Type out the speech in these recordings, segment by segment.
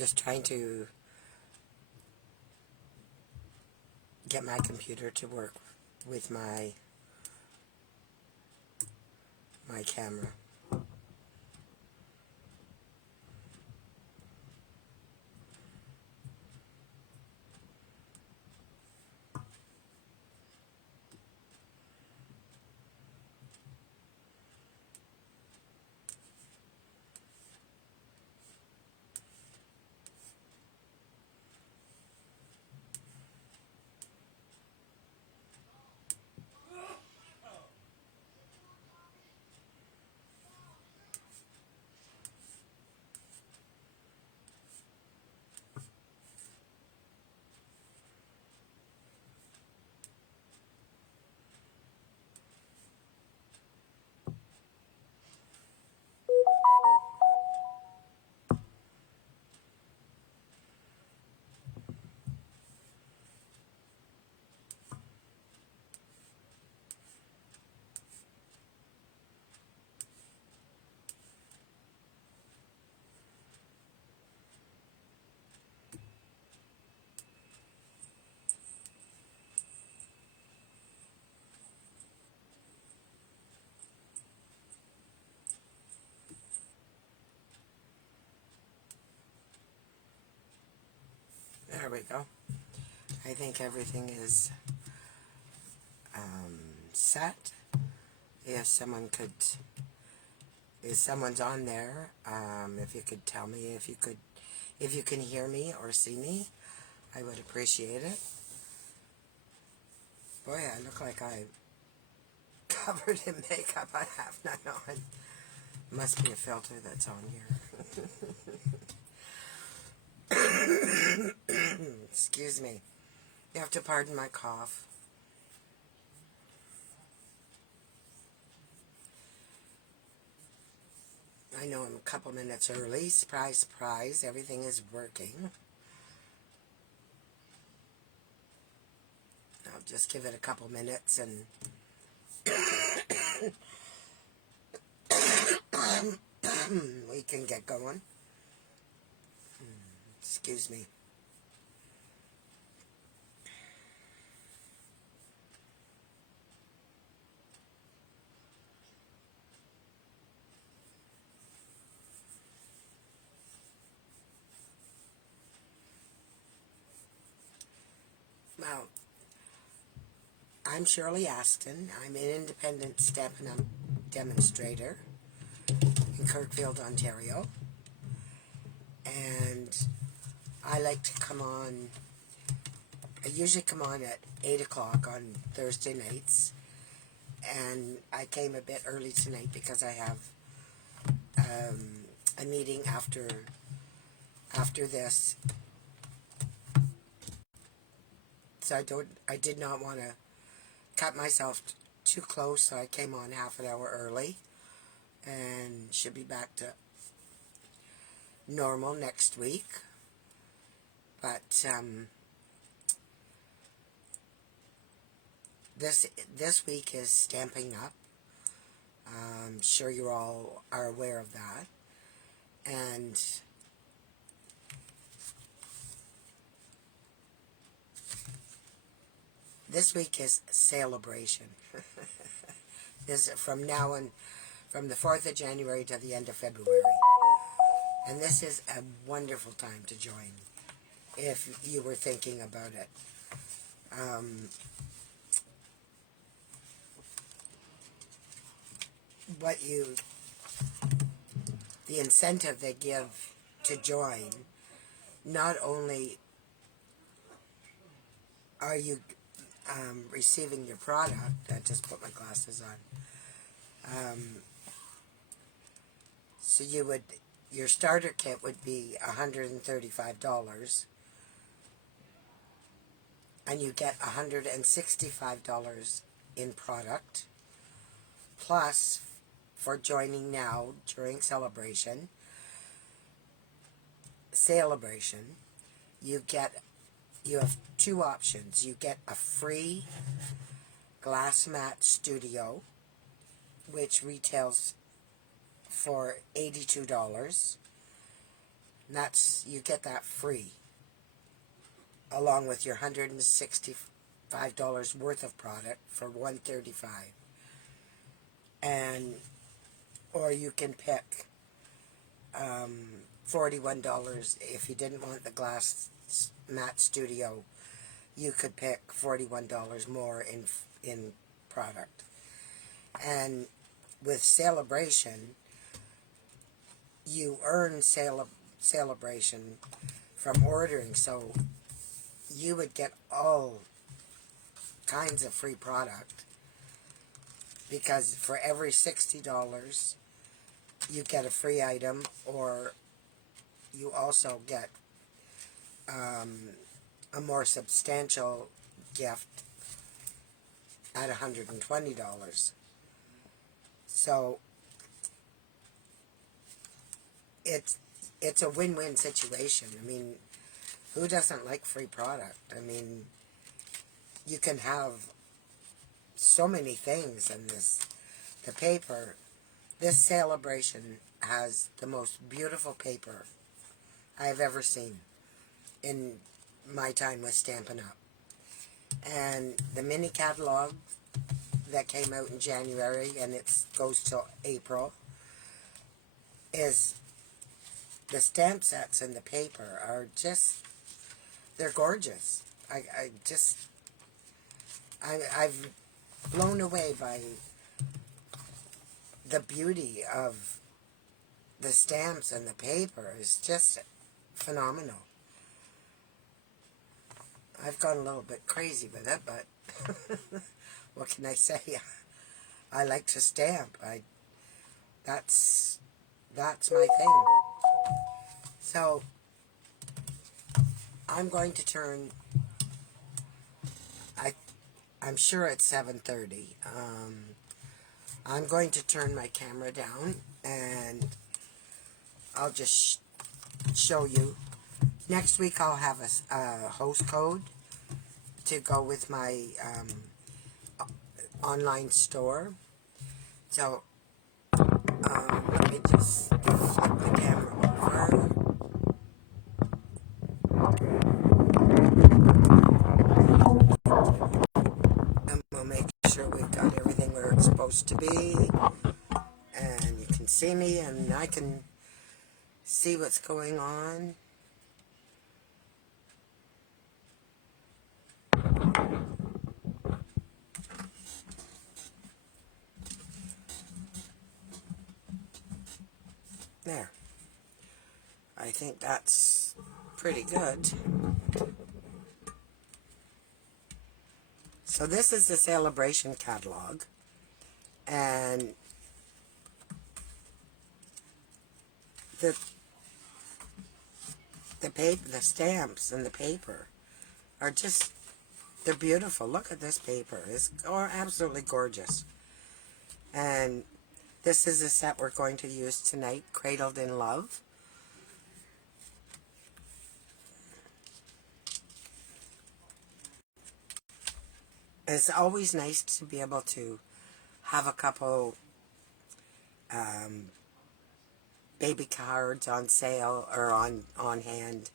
just trying to get my computer to work with my camera. There we go. I think everything is set. If someone's on there, if you could tell me if you can hear me or see me, I would appreciate it. Boy, I look like I'm covered in makeup. I have none on. Must be a filter that's on here. Excuse me. You have to pardon my cough. I know I'm a couple minutes early. Surprise, surprise. Everything is working. I'll just give it a couple minutes and we can get going. Excuse me. Well, I'm Shirley Aston. I'm an independent stamp demonstrator in Kirkfield, Ontario. And I like to come on, I usually come on at 8 o'clock on Thursday nights. And I came a bit early tonight because I have a meeting after this. So I did not want to cut myself too close, so I came on half an hour early and should be back to normal next week. But this week is Stamping Up. I'm sure you all are aware of that. And this week is Celebration. This from now on, from the 4th of January to the end of February. And this is a wonderful time to join, if you were thinking about it. The incentive they give to join, not only are you receiving your product, I just put my glasses on, so your starter kit would be $135, and you get $165 in product, plus for joining now during Celebration, you have two options. You get a free glass mat studio, which retails for $82. That's, you get that free along with your $165 worth of product for $135. And or you can pick $41 if you didn't want the glass matte studio. You could pick $41 more in product. And with Celebration, you earn Celebration from ordering, so you would get all kinds of free product, because for every $60 you get a free item, or you also get a more substantial gift at $120. So it's a win-win situation. I mean, who doesn't like free product? I mean, you can have so many things in this. The paper, this Celebration has the most beautiful paper I've ever seen in my time with Stampin' Up. And the mini catalog that came out in January, and it goes till April, is the stamp sets and the paper are just, they're gorgeous. I've blown away by the beauty of the stamps and the paper. Is just phenomenal. I've gone a little bit crazy with it, but what can I say? I like to stamp. That's my thing. So I'm going to turn. I'm sure it's 7:30. I'm going to turn my camera down, and I'll just show you. Next week I'll have a host code to go with my online store. So let me just flip the camera over. And we'll make sure we've got everything where it's supposed to be. And you can see me, and I can see what's going on. There. I think that's pretty good. So this is the Celebration catalog, and the stamps and the paper are just, they're beautiful. Look at this paper. It's absolutely gorgeous. And this is the set we're going to use tonight, Cradled in Love. It's always nice to be able to have a couple baby cards on sale or on hand.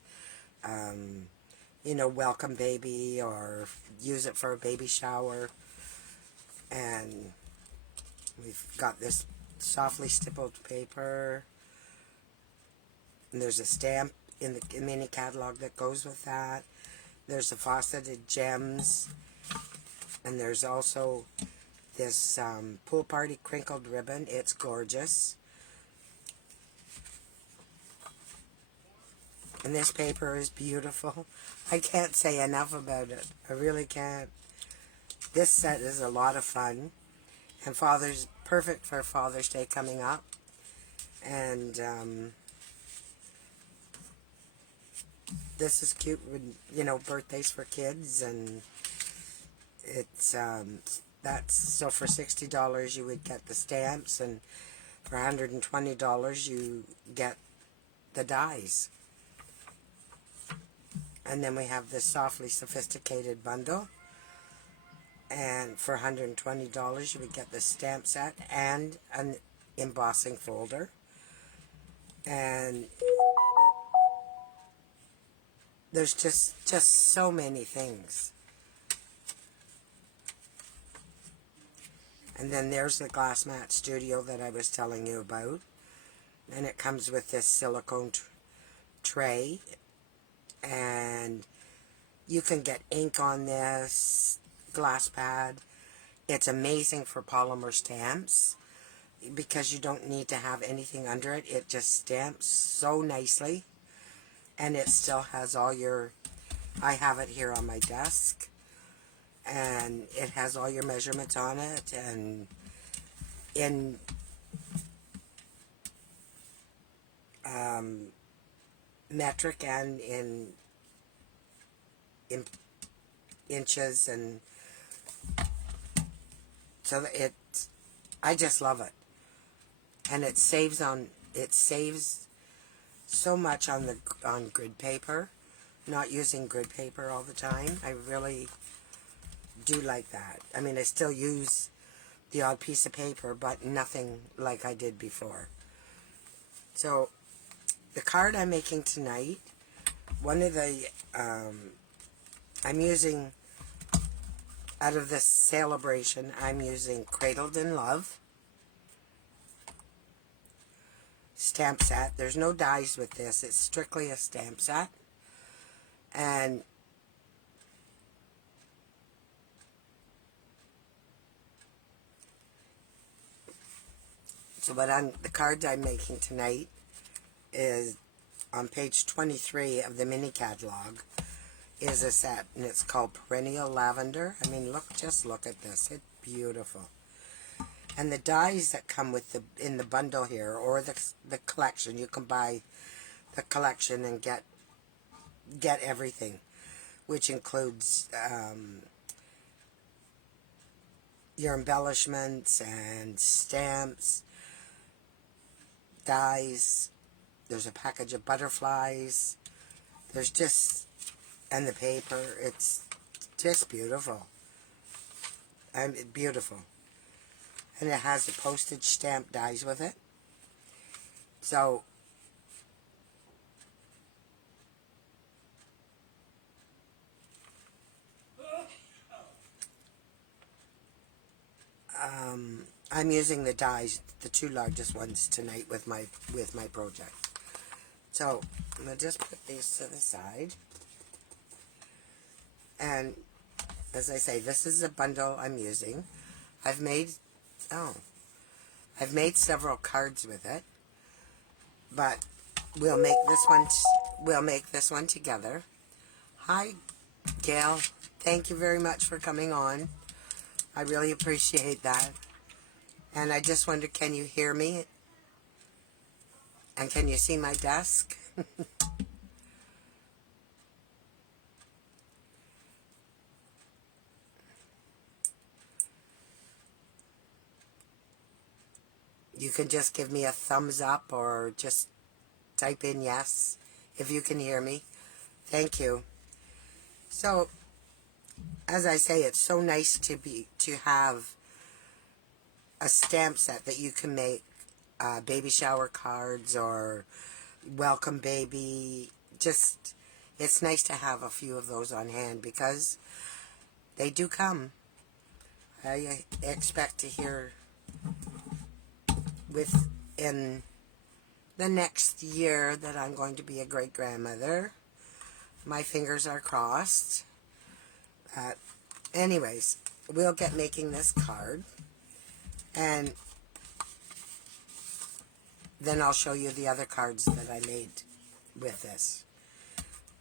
You know, welcome baby, or use it for a baby shower. And we've got this softly stippled paper. And there's a stamp in the mini catalog that goes with that. There's the faceted gems. And there's also this pool party crinkled ribbon. It's gorgeous. And this paper is beautiful. I can't say enough about it. I really can't. This set is a lot of fun. And perfect for Father's Day coming up. And this is cute with, you know, birthdays for kids. And it's so for $60 you would get the stamps, and for $120 you get the dies. And then we have this softly sophisticated bundle, and for $120 you would get the stamp set and an embossing folder. And there's just so many things. And then there's the glass mat studio that I was telling you about. And it comes with this silicone tray. And you can get ink on this glass pad. It's amazing for polymer stamps because you don't need to have anything under it. It just stamps so nicely. And it still has all your... I have it here on my desk. And it has all your measurements on it. And in metric and in inches, and so I just love it. And it saves so much on grid paper. Not using grid paper all the time. I really do like that. I mean, I still use the odd piece of paper, but nothing like I did before. So the card I'm making tonight, one of the I'm using, out of this celebration, I'm using Cradled in Love stamp set. There's no dies with this. It's strictly a stamp set. And so the cards I'm making tonight is on page 23 of the mini catalog. Is a set, and it's called Perennial Lavender. I mean, just look at this. It's beautiful. And the dies that come with in the bundle here, or the collection, you can buy the collection and get everything, which includes your embellishments and stamps, dies. There's a package of butterflies. There's just... and the paper, it's just beautiful. Beautiful. And it has the postage stamp dies with it. So, I'm using the dies, the two largest ones tonight with my project. So, I'm going to just put these to the side. And as I say, this is a bundle I'm using. I've made several cards with it, but we'll make this one together. Hi, Gail. Thank you very much for coming on. I really appreciate that. And I just wonder, can you hear me? And can you see my desk? You can just give me a thumbs up or just type in yes if you can hear me. Thank you. So, as I say, it's so nice to have a stamp set that you can make baby shower cards or welcome baby. Just, it's nice to have a few of those on hand because they do come. I expect to hear within the next year that I'm going to be a great-grandmother. My fingers are crossed. Anyways, we'll get making this card. And then I'll show you the other cards that I made with this.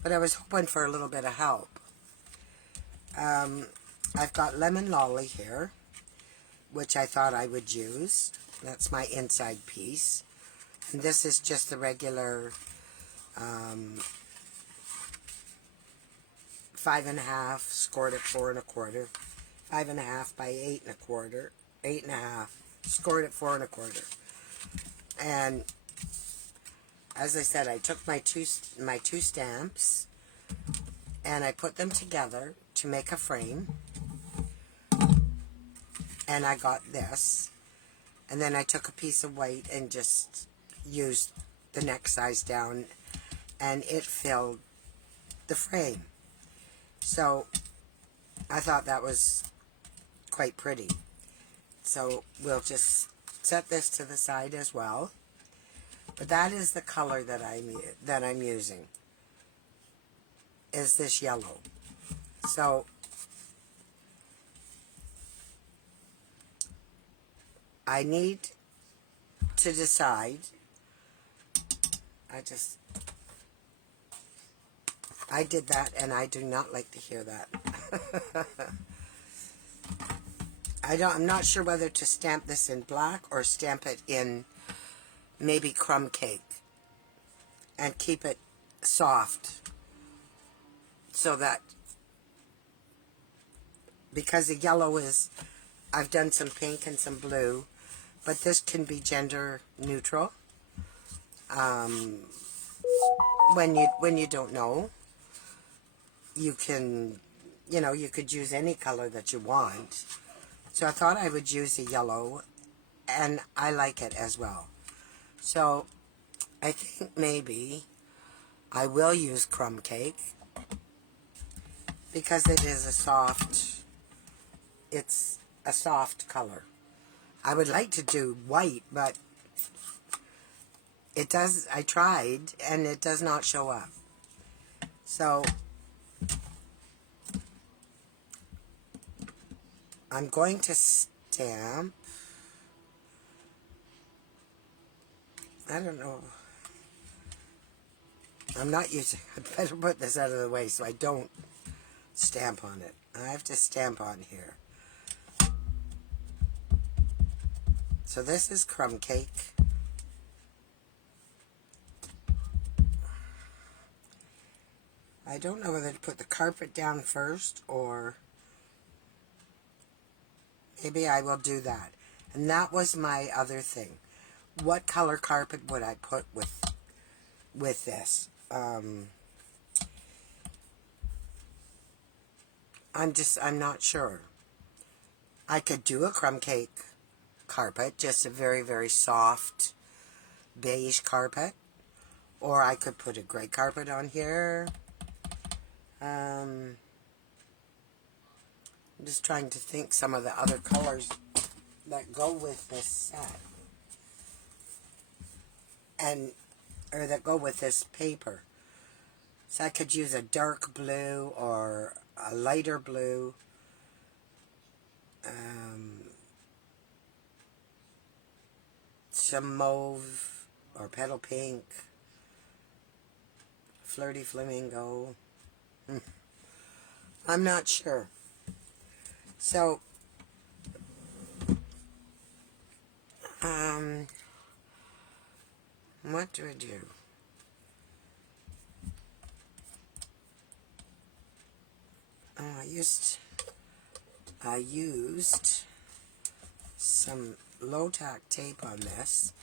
But I was hoping for a little bit of help. I've got Lemon Lolly here, which I thought I would use. That's my inside piece. And this is just the regular 5.5, scored at 4 1/4. 5.5 by 8 1/4. 8.5, scored at 4 1/4. And as I said, I took my two stamps and I put them together to make a frame. And I got this. And then I took a piece of white and just used the next size down, and it filled the frame. So I thought that was quite pretty. So we'll just set this to the side as well. But that is the color that I'm using, is this yellow. So I need to decide. I did that, and I do not like to hear that. I'm not sure whether to stamp this in black or stamp it in maybe crumb cake and keep it soft, so that, because the yellow is, I've done some pink and some blue, but this can be gender neutral. When you don't know, you can, you could use any color that you want. So I thought I would use the yellow, and I like it as well. So I think maybe I will use crumb cake, because it's a soft color. I would like to do white, but I tried, and it does not show up. So I'm going to stamp. I don't know. I'm not using, I better put this out of the way so I don't stamp on it. I have to stamp on here. So this is crumb cake. I don't know whether to put the carpet down first, or maybe I will do that. And that was my other thing. What color carpet would I put with this? I'm not sure. I could do a crumb cake carpet, just a very, very soft beige carpet. Or I could put a gray carpet on here. I'm just trying to think some of the other colors that go with this set. Or that go with this paper. So I could use a dark blue or a lighter blue. Some mauve or petal pink. Flirty flamingo. I'm not sure. So, what do I do? Oh, I used some low-tack tape on this,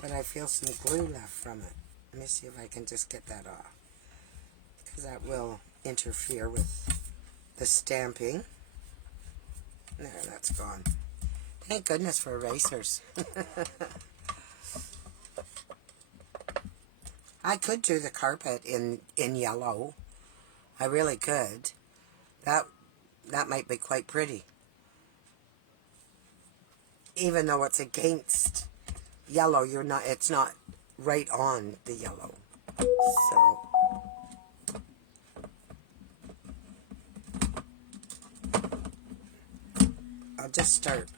but I feel some glue left from it. Let me see if I can just get that off, because that will interfere with the stamping. There, that's gone. Thank goodness for erasers. I could do the carpet in yellow. I really could. That might be quite pretty. Even though it's against yellow, it's not right on the yellow. So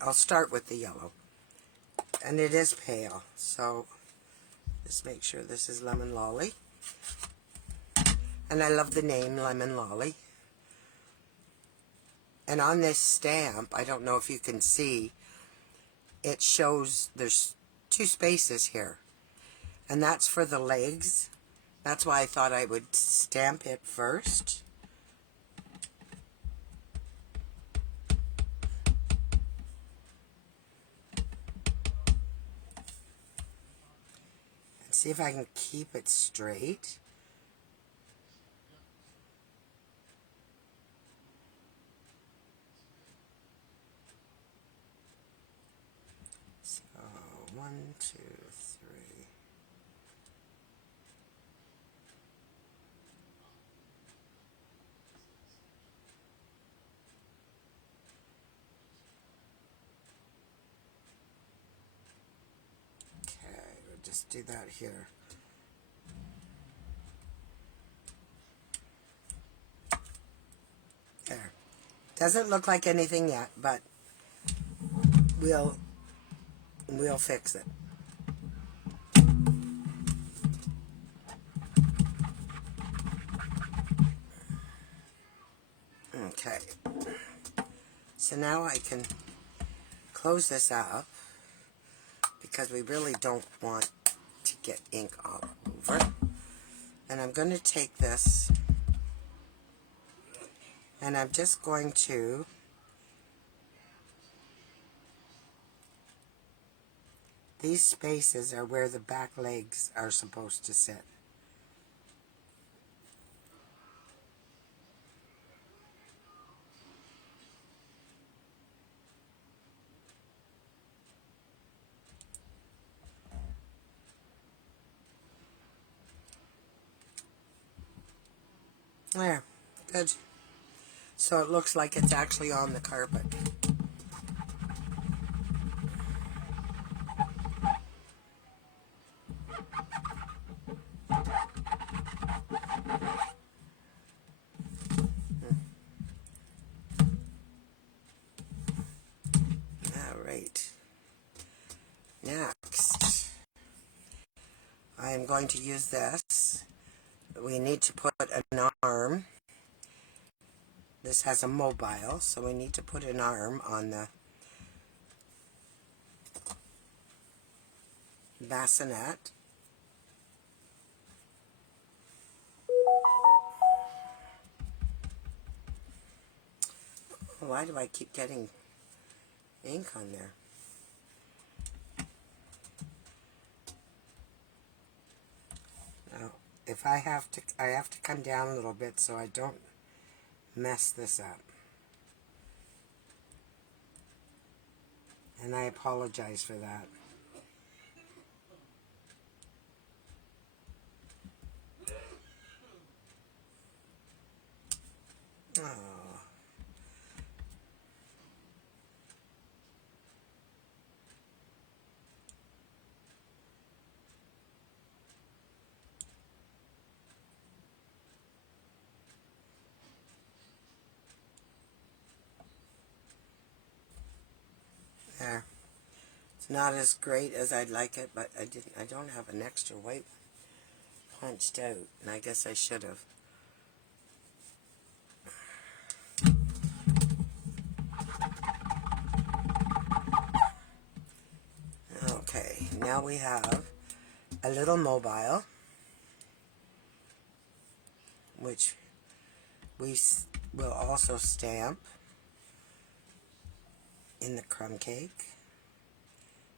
I'll start with the yellow. And it is pale, so just make sure this is Lemon Lolly. And I love the name Lemon Lolly. And on this stamp, I don't know if you can see, it shows there's 2 spaces here. And that's for the legs. That's why I thought I would stamp it first. And see if I can keep it straight. So, 1, 2, 3. just do that here. There. Doesn't look like anything yet, but we'll fix it. Okay. So now I can close this up because we really don't want to get ink all over. And I'm going to take this and I'm just going to these spaces are where the back legs are supposed to sit. There. Good. So it looks like it's actually on the carpet. Alright. Next, I am going to use this. We need to put an arm. This has a mobile, so we need to put an arm on the bassinet. Why do I keep getting ink on there? Now, if I have to come down a little bit so I don't mess this up. And I apologize for that. Oh. There. It's not as great as I'd like it, but I don't have an extra white punched out, and I guess I should have. Okay, now we have a little mobile, which we will also stamp in the crumb cake.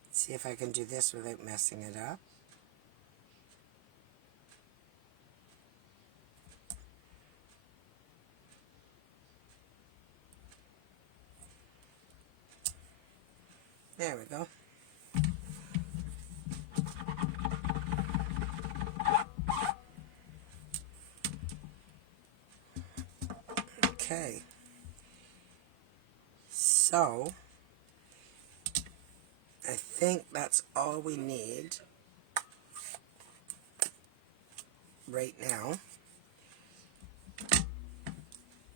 Let's see if I can do this without messing it up. There we go. Okay. So, I think that's all we need right now.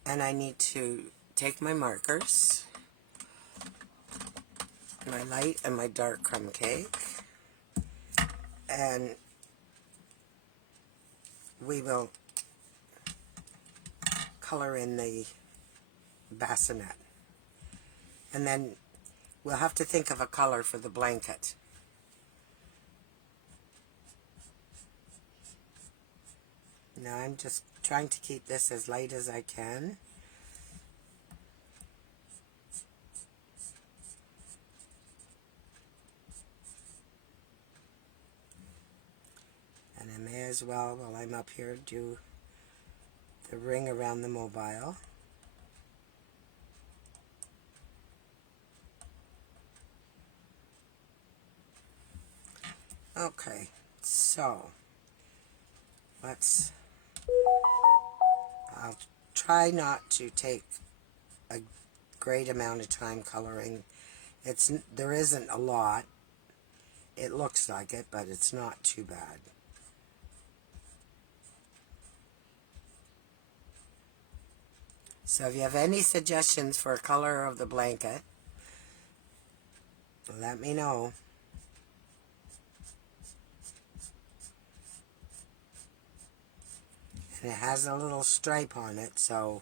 And I need to take my markers, my light and my dark crumb cake, and we will color in the bassinet. And then we'll have to think of a color for the blanket. Now I'm just trying to keep this as light as I can. And I may as well, while I'm up here, do the ring around the mobile. Okay, so I'll try not to take a great amount of time coloring. There isn't a lot It looks like it, but it's not too bad. So if you have any suggestions for color of the blanket, let me know. And it has a little stripe on it, so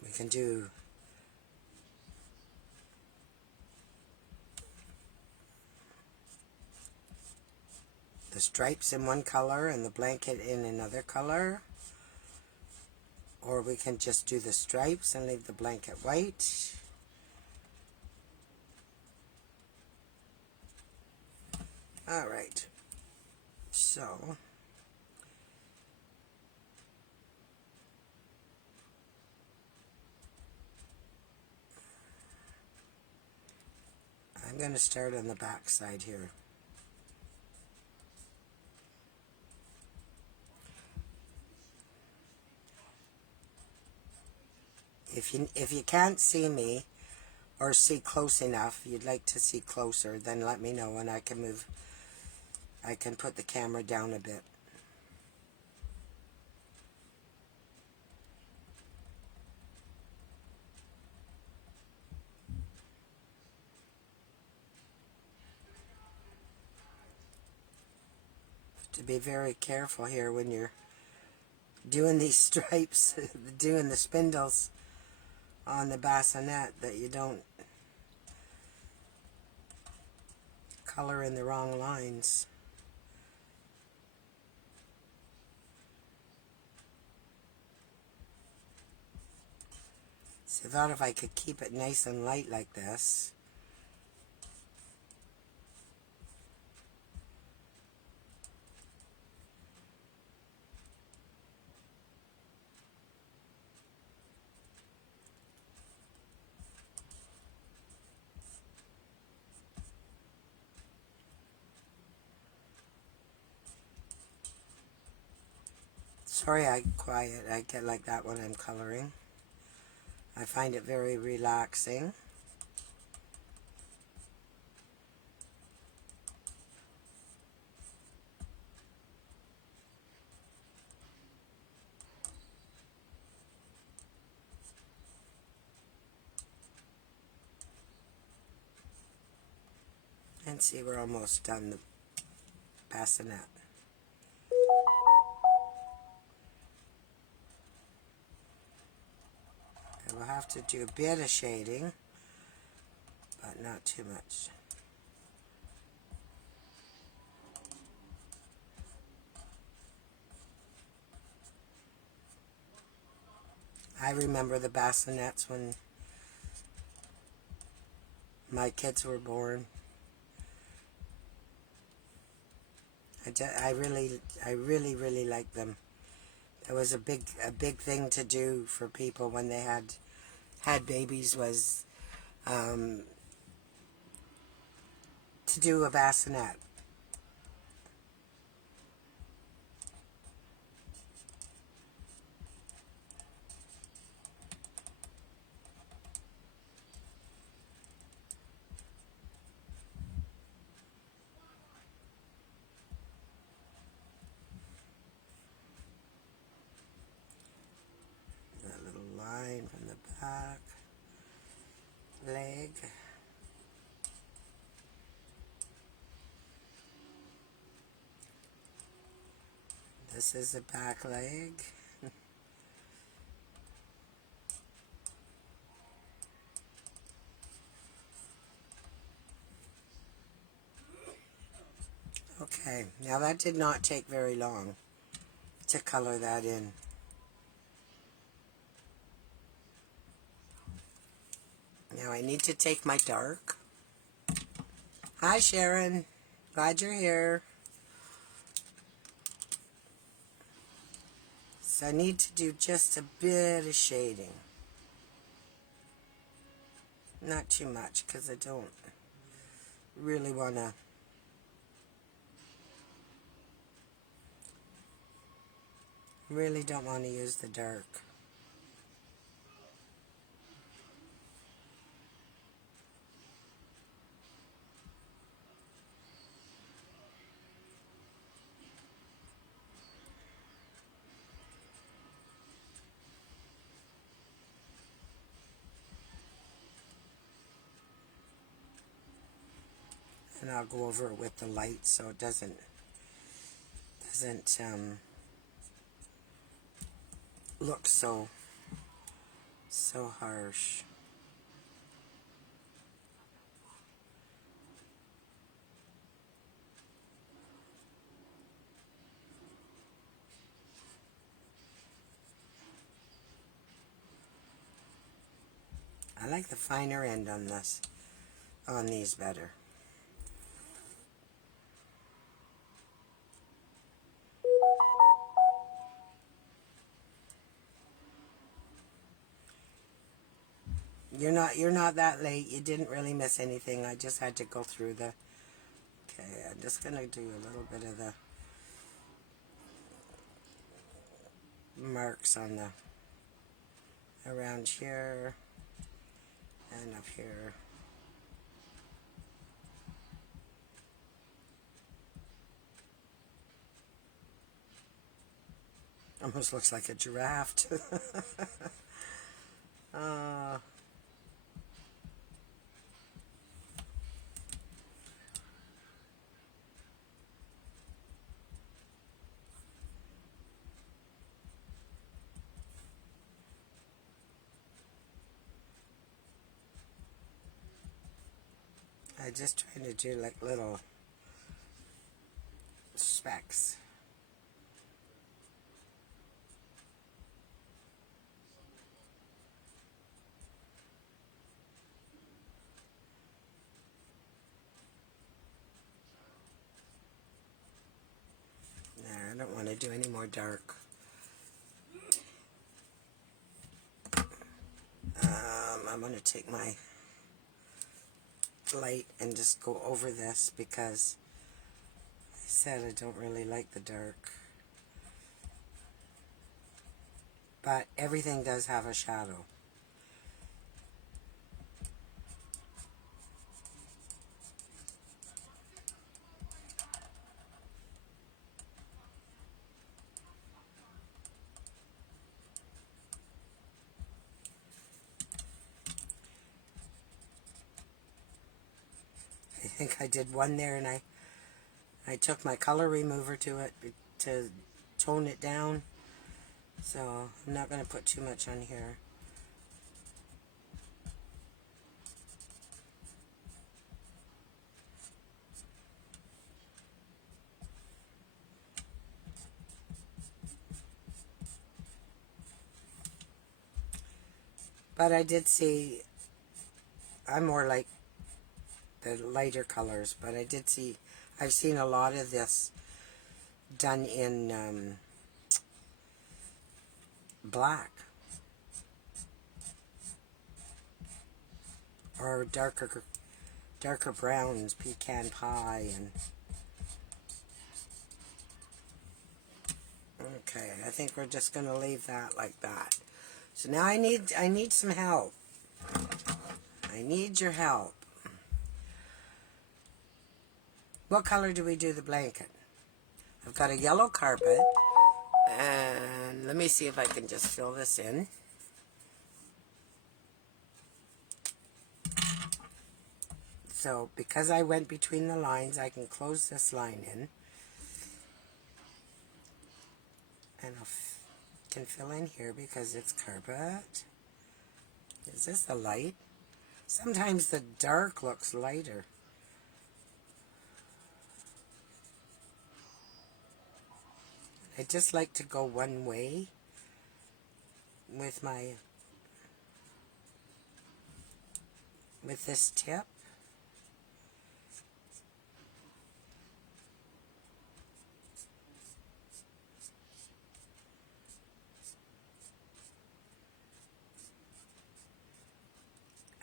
we can do the stripes in one color and the blanket in another color. Or we can just do the stripes and leave the blanket white. Alright, so I'm going to start on the back side here. If you can't see me or see close enough, you'd like to see closer, then let me know and I can put the camera down a bit. To be very careful here when you're doing these stripes, doing the spindles on the bassinet, that you don't color in the wrong lines. So I thought if I could keep it nice and light like this, sorry I'm quiet, I get like that when I'm coloring. I find it very relaxing. And see, we're almost done the bassinet. And we'll have to do a bit of shading, but not too much. I remember the bassinets when my kids were born. I really liked them. It was a big thing to do for people when they had babies, was to do a bassinet. That little line from the back leg. This is the back leg. Okay, now that did not take very long to color that in. Now I need to take my dark. Hi Sharon, glad you're here. So I need to do just a bit of shading. Not too much, because I don't really want to use the dark. And I'll go over it with the light so it doesn't look so harsh. I like the finer end on these better. You're not that late. You didn't really miss anything. I just had to go through the... Okay, I'm just going to do a little bit of the marks on the... around here and up here. Almost looks like a giraffe. uh, I just trying to do like little specks. There, I don't want to do any more dark. I'm going to take my light and just go over this because I said I don't really like the dark. But everything does have a shadow. I think I did one there, and I took my color remover to it to tone it down. So I'm not going to put too much on here. But I did see, I'm more like the lighter colors, but I did see, I've seen a lot of this done in black or darker browns, pecan pie, and okay, I think we're just going to leave that like that. So now I need some help. I need your help. What color do we do the blanket? I've got a yellow carpet, and let me see if I can just fill this in. So because I went between the lines, I can close this line in, and I can fill in here because it's carpet. Is this the light? Sometimes the dark looks lighter. I just like to go one way with this tip.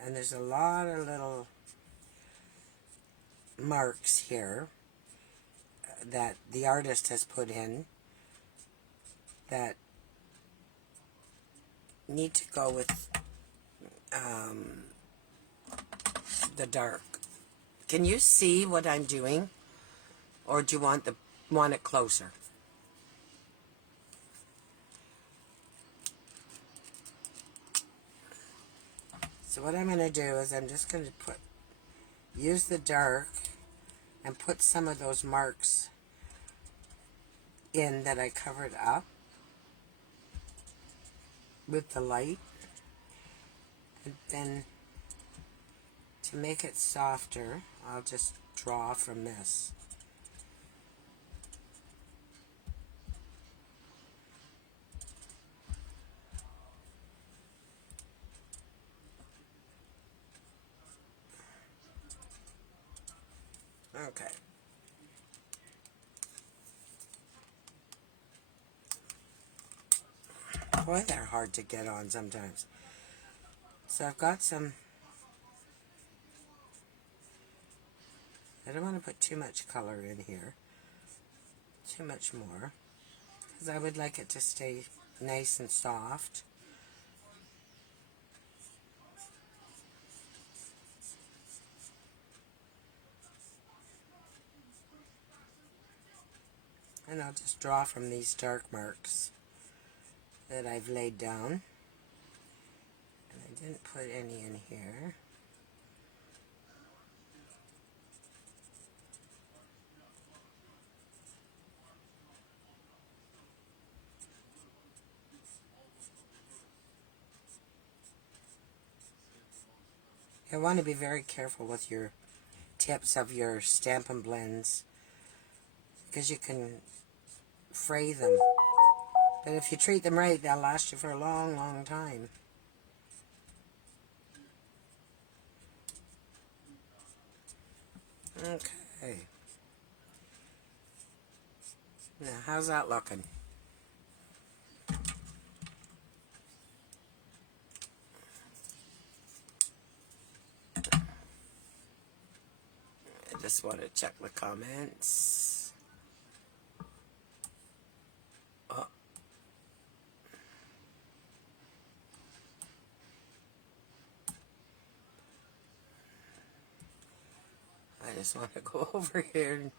And there's a lot of little marks here that the artist has put in that need to go with the dark. Can you see what I'm doing? Or do you want it closer? So what I'm going to do is I'm just going to use the dark and put some of those marks in that I covered up with the light. And then to make it softer, I'll just draw from this. Okay. Boy, they're hard to get on sometimes. So I've got some, I don't want to put too much color in here, too much more, because I would like it to stay nice and soft. And I'll just draw from these dark marks that I've laid down. And I didn't put any in here. You want to be very careful with your tips of your Stampin' Blends, because you can fray them. But if you treat them right, they'll last you for a long, long time. Okay. Now, how's that looking? I just want to check the comments. Oh. I just want to go over here and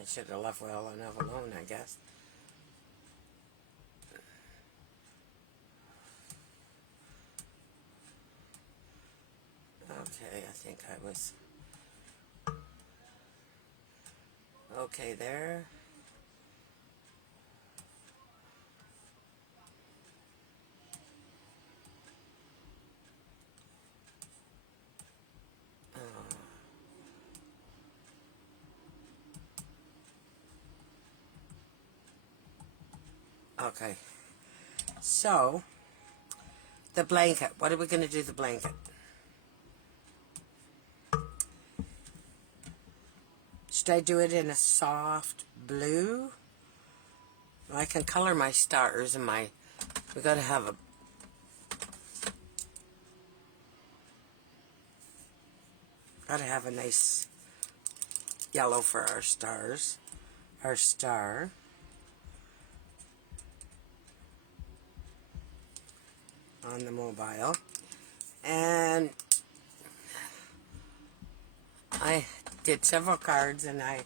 I should have left well enough alone, I guess. Okay, I think I was okay there. Okay, so the blanket. What are we going to do the blanket? Should I do it in a soft blue? I can color my stars and my... We got to have a... Got to have a nice yellow for our stars. Our star. On the mobile. And I did several cards and I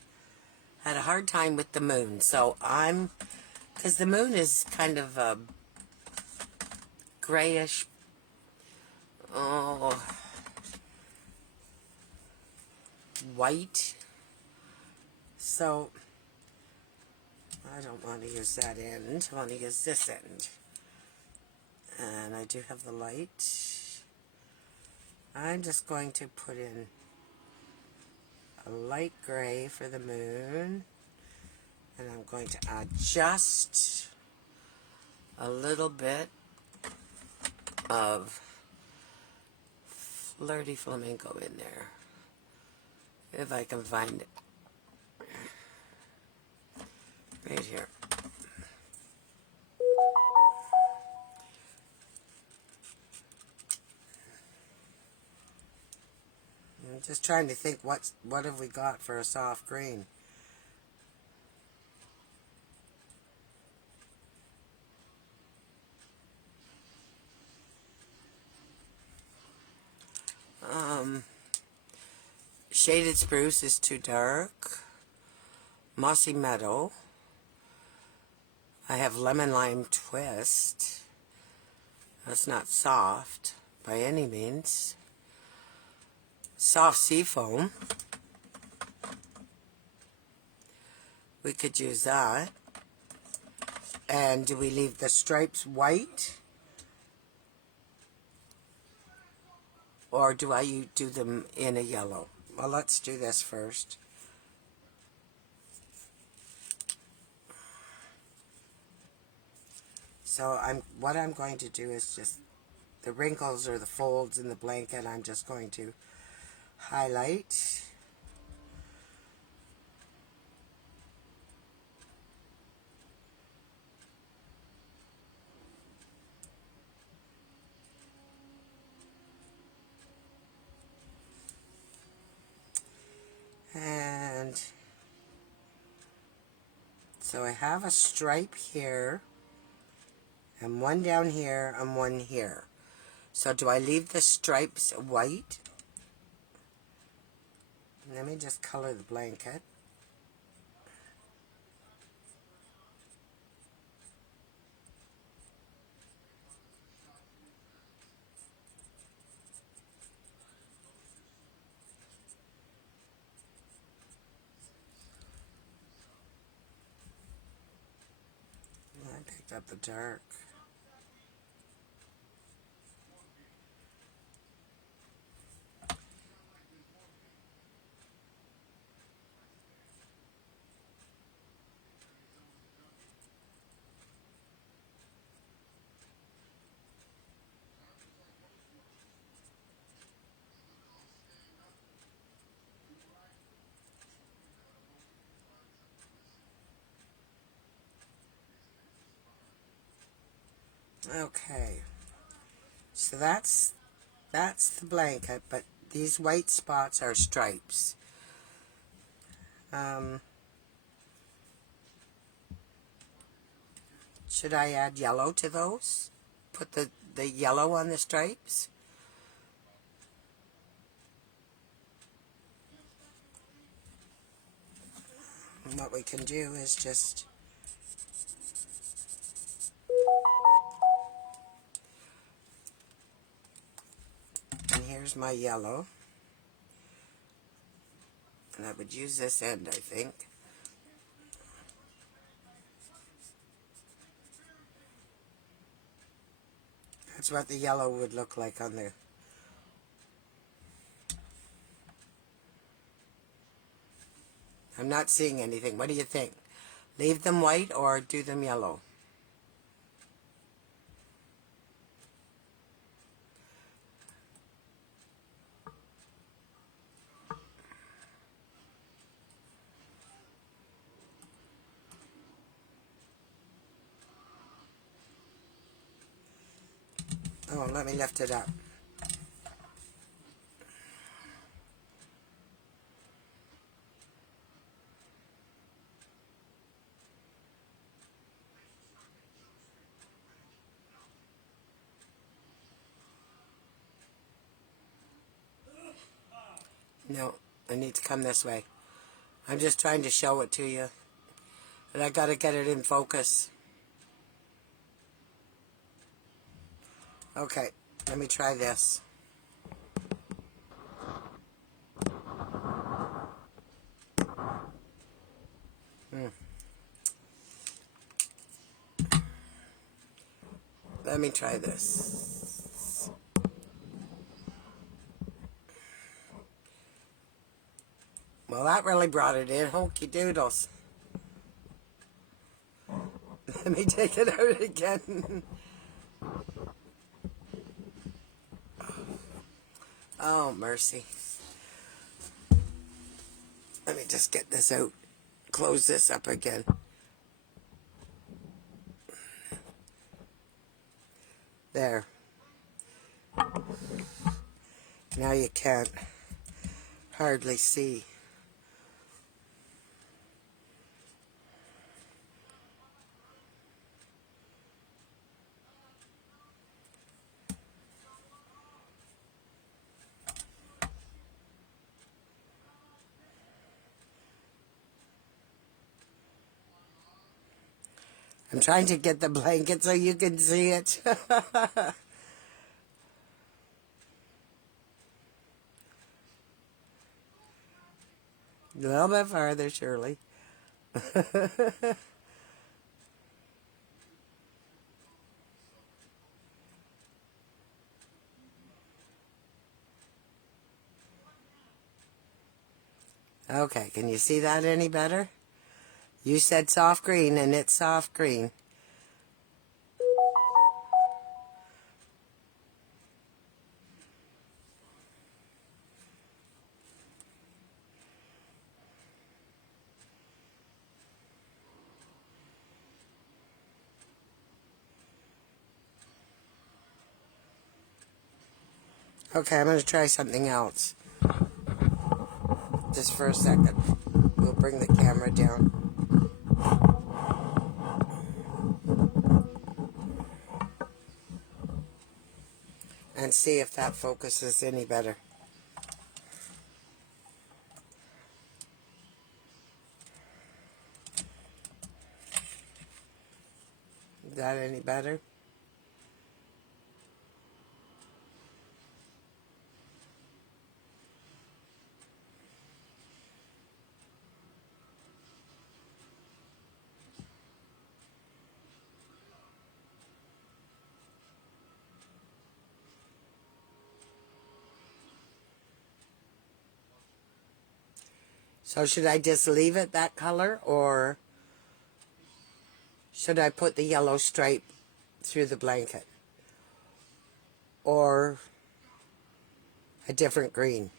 had a hard time with the moon. So because the moon is kind of a grayish, white. So I don't want to use that end. I want to use this end. And I do have the light. I'm just going to put in a light gray for the moon. And I'm going to adjust a little bit of Flirty Flamingo in there. If I can find it. Right here. I'm just trying to think what have we got for a soft green. Shaded Spruce is too dark. Mossy Meadow. I have Lemon Lime Twist. That's not soft by any means. Soft Seafoam. We could use that. And do we leave the stripes white? Or do I do them in a yellow? Well, let's do this first. So what I'm going to do is just the wrinkles or the folds in the blanket, I'm just going to highlight. And so I have a stripe here, and one down here, and one here. So do I leave the stripes white? Let me just color the blanket. I picked up the dark. Okay, so that's the blanket, but these white spots are stripes. Should I add yellow to those? Put the yellow on the stripes? And what we can do is just and here's my yellow. And I would use this end, I think. That's what the yellow would look like on there. I'm not seeing anything. What do you think? Leave them white or do them yellow? Oh, let me lift it up. No, I need to come this way. I'm just trying to show it to you. But I gotta get it in focus. Okay, let me try this. Let me try this. Well, that really brought it in. Hokey doodles. Let me take it out again. Oh, mercy. Let me just get this out. Close this up again. There. Now you can't hardly see. I'm trying to get the blanket so you can see it. A little bit farther, Shirley. Okay, can you see that any better? You said soft green, and it's soft green. Okay, I'm going to try something else. Just for a second. We'll bring the camera down. And see if that focuses any better. Is that any better? So should I just leave it that color, or should I put the yellow stripe through the blanket? Or a different green?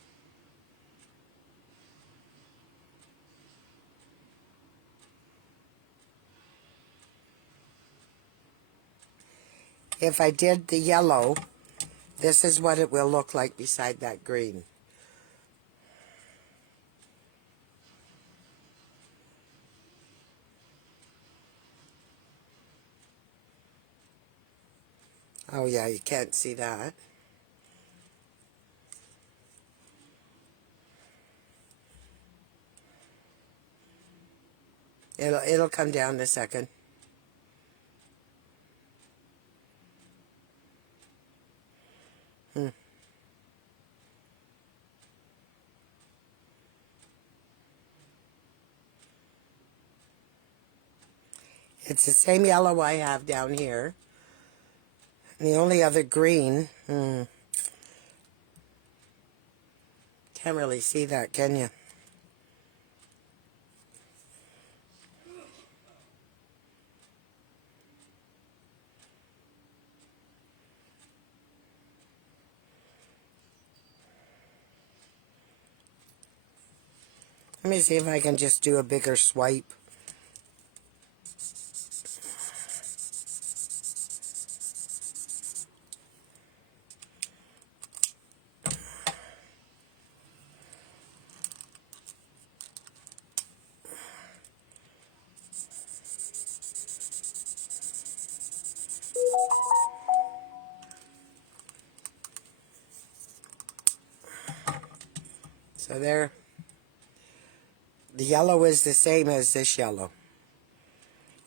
If I did the yellow, this is what it will look like beside that green. Oh yeah, you can't see that. It'll come down in a second. It's the same yellow I have down here. And the only other green, can't really see that, can you? Let me see if I can just do a bigger swipe. So there, the yellow is the same as this yellow,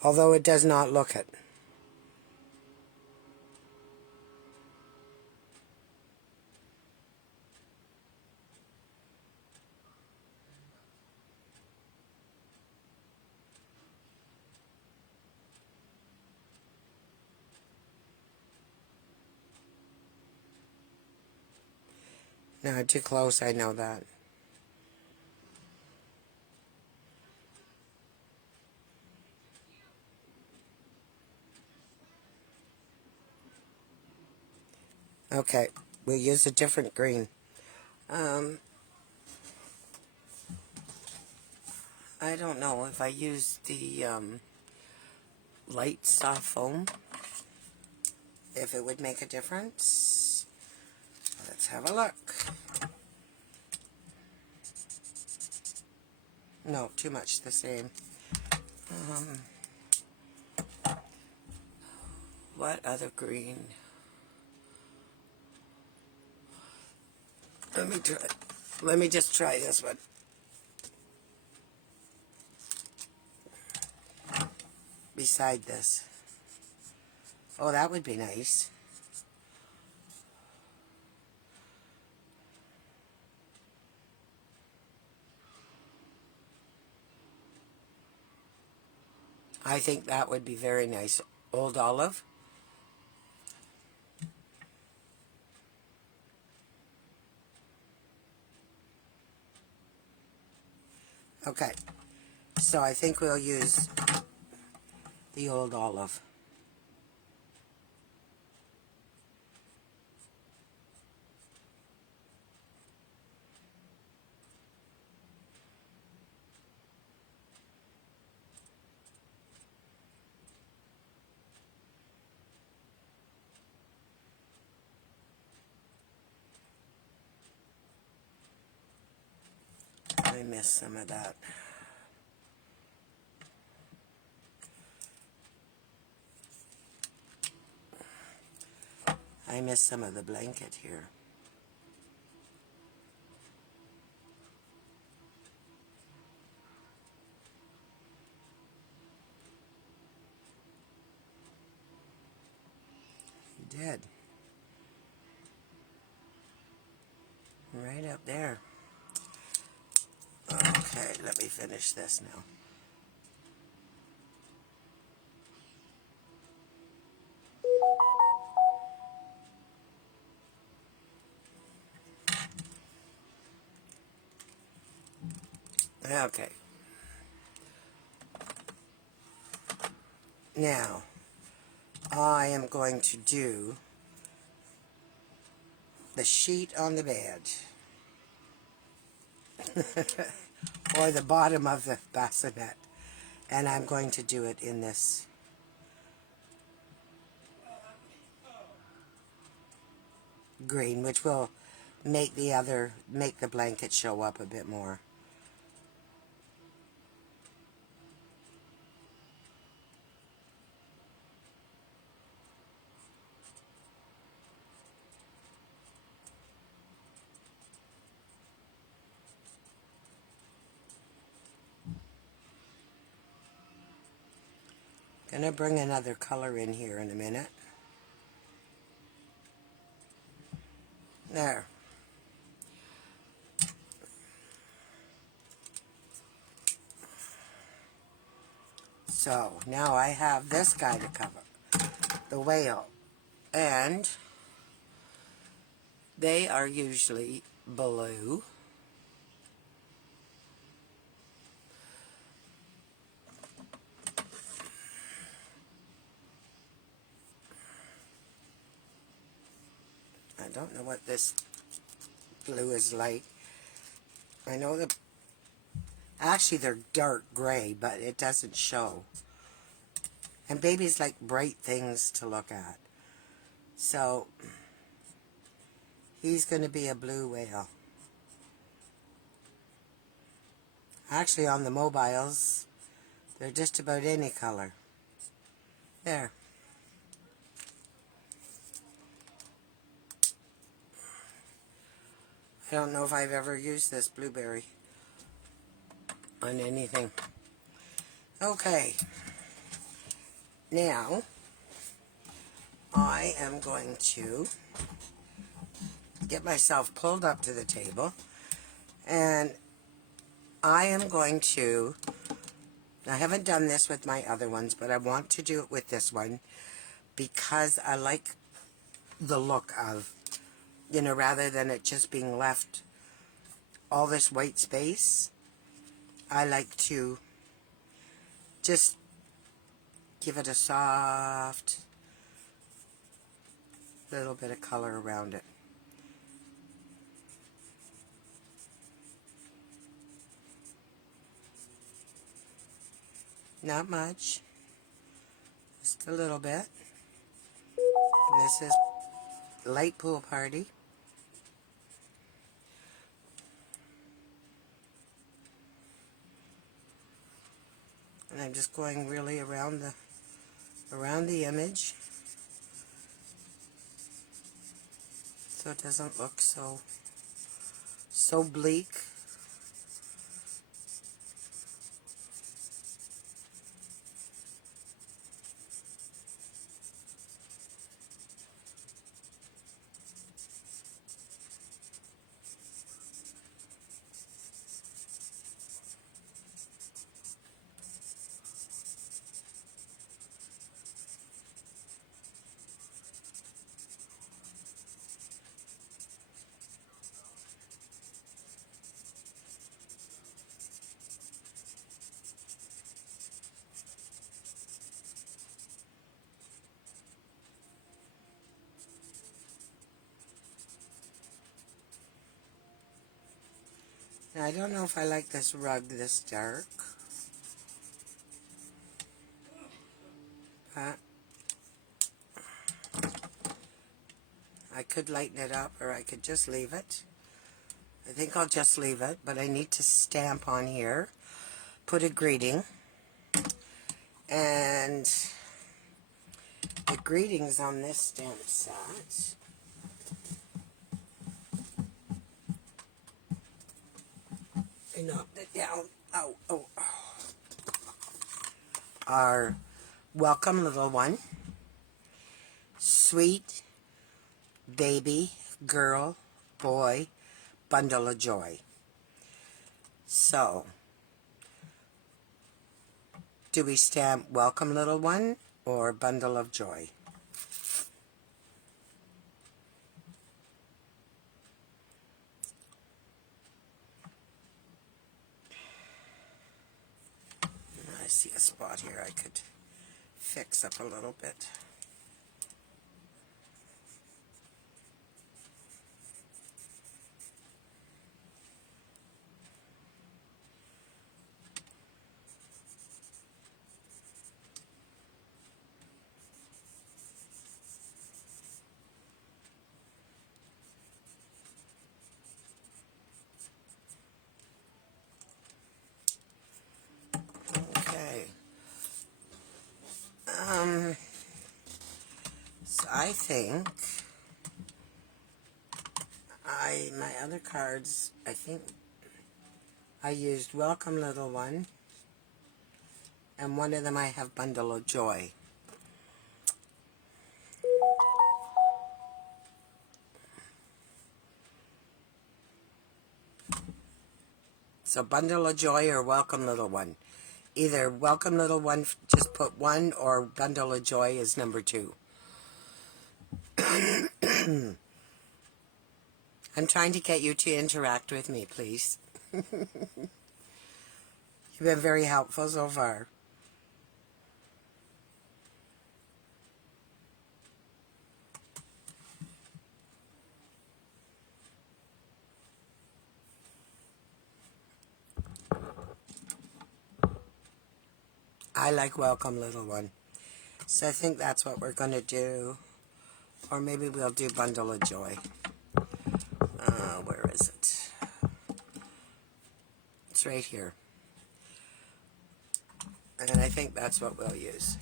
although it does not look it. No, too close, I know that. Okay, we'll use a different green. I don't know if I use the light soft foam, if it would make a difference. Let's have a look. No, too much the same. What other green? Let me just try this one. beside this. Oh, that would be nice. I think that would be very nice. Old olive. Okay, so I think we'll use the old olive. I missed some of that. I missed some of the blanket here. You did. Right up there. Okay, let me finish this now. Okay. Now, I am going to do the sheet on the bed. Or the bottom of the bassinet. And I'm going to do it in this green, which will make the blanket show up a bit more. Gonna bring another color in here in a minute. There. So, now I have this guy to cover. The whale. And they are usually blue. I don't know what this blue is like. I know actually they're dark gray, but it doesn't show. And babies like bright things to look at. So, he's going to be a blue whale. Actually, on the mobiles, they're just about any color. There. I don't know if I've ever used this blueberry on anything. Okay. Now, I am going to get myself pulled up to the table, and I am going to, I haven't done this with my other ones, but I want to do it with this one because I like the look of, you know, rather than it just being left all this white space, I like to just give it a soft little bit of color around it. Not much, just a little bit. This is light pool party. And I'm just going really around the image so it doesn't look so bleak. Now, I don't know if I like this rug this dark, but I could lighten it up, or I could just leave it. I think I'll just leave it, but I need to stamp on here, put a greeting, and the greetings on this stamp set I knocked it down. Oh, oh, oh. Are welcome little one, sweet baby, girl, boy, bundle of joy. So, do we stamp welcome little one or bundle of joy? I see a spot here I could fix up a little bit. Okay. So I think my other cards, I think I used welcome little one, and one of them I have bundle of joy. So bundle of joy or welcome little one. Either welcome little one, just put one, or bundle of joy is number 2. I'm trying to get you to interact with me, please. You've been very helpful so far. I like welcome little one. So I think that's what we're going to do. Or maybe we'll do bundle of joy. Where is it? It's right here. And I think that's what we'll use.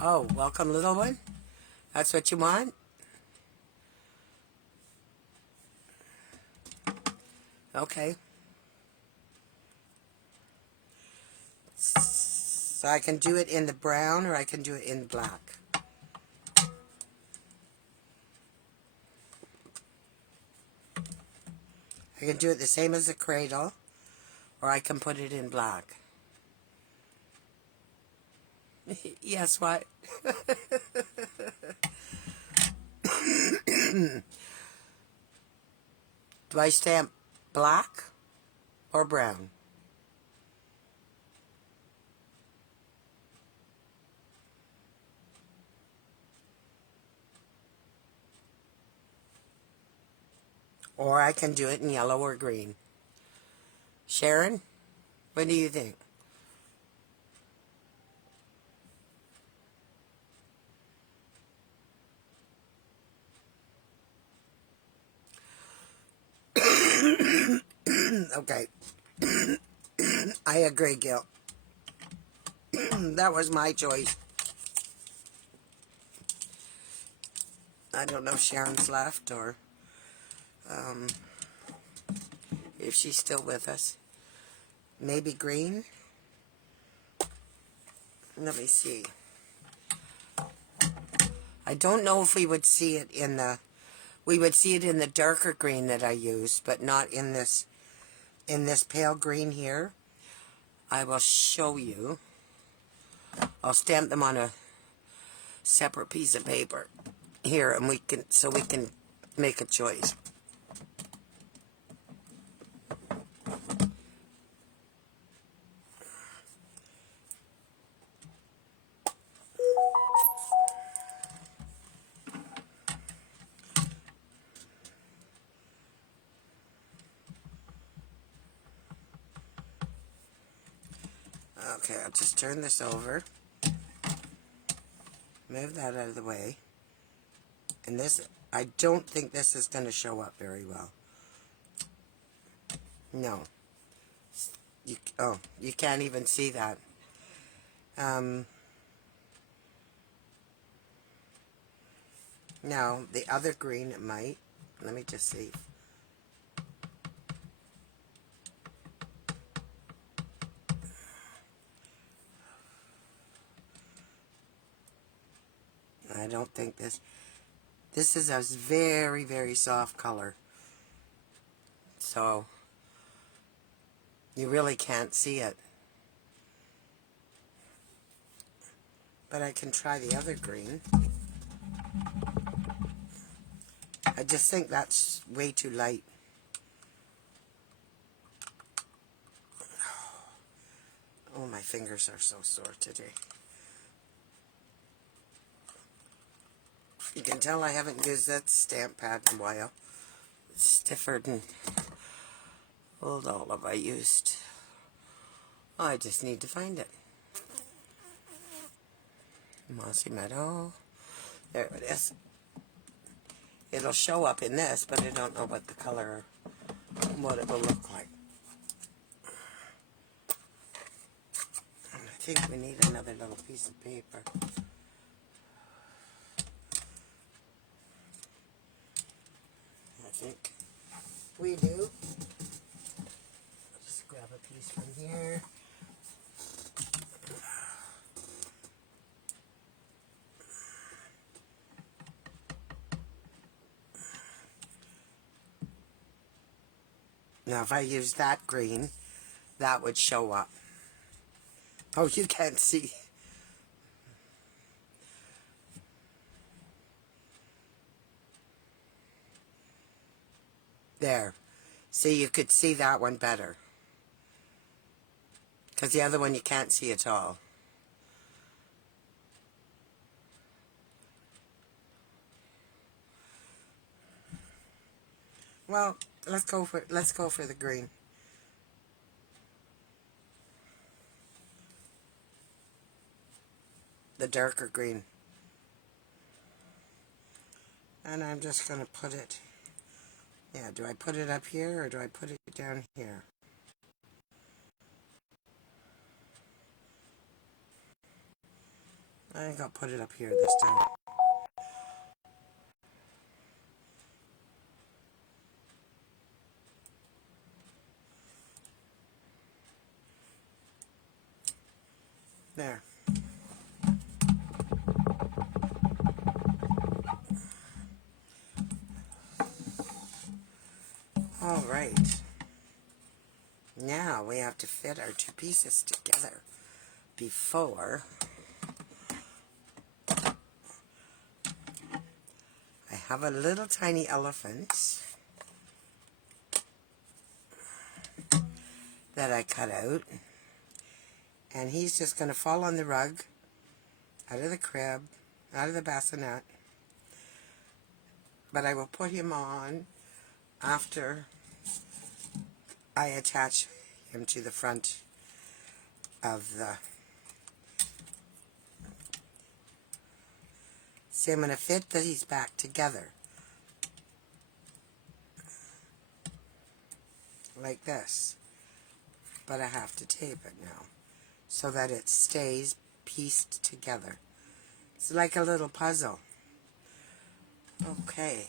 Oh, welcome little one? That's what you want? Okay. So I can do it in the brown or I can do it in black. I can do it the same as the cradle, or I can put it in black. Yes, what? Do I stamp black or brown? Or I can do it in yellow or green. Sharon, what do you think? Okay. I agree, Gil. That was my choice. I don't know if Sharon's left or if she's still with us. Maybe green? Let me see. I don't know if we would see it in the... We would see it in the darker green that I used, but not in this pale green here. I will show you. I'll stamp them on a separate piece of paper here, and we can make a choice. Okay, I'll just turn this over. Move that out of the way. And this, I don't think this is going to show up very well. No. You can't even see that. No, the other green it might. Let me just see. I don't think this is a very, very soft color. So, you really can't see it. But I can try the other green. I just think that's way too light. Oh, my fingers are so sore today. You can tell I haven't used that stamp pad in a while. It's stiffer than what all have I used. I just need to find it. Mossy Meadow. There it is. It'll show up in this, but I don't know what the color, what it will look like. And I think we need another little piece of paper. I think we do. I'll just grab a piece from here. Now if I use that green, that would show up. Oh, you can't see. There. See, you could see that one better. Because the other one you can't see at all. Well, let's go for the green. The darker green. And I'm just going to put it, yeah, do I put it up here or do I put it down here? I think I'll put it up here this time. There. All right. Now we have to fit our two pieces together before I have a little tiny elephant that I cut out, and he's just going to fall on the rug, out of the crib, out of the bassinet, but I will put him on after I attach him to the front of the... See, I'm going to fit these back together like this, but I have to tape it now so that it stays pieced together. It's like a little puzzle. Okay.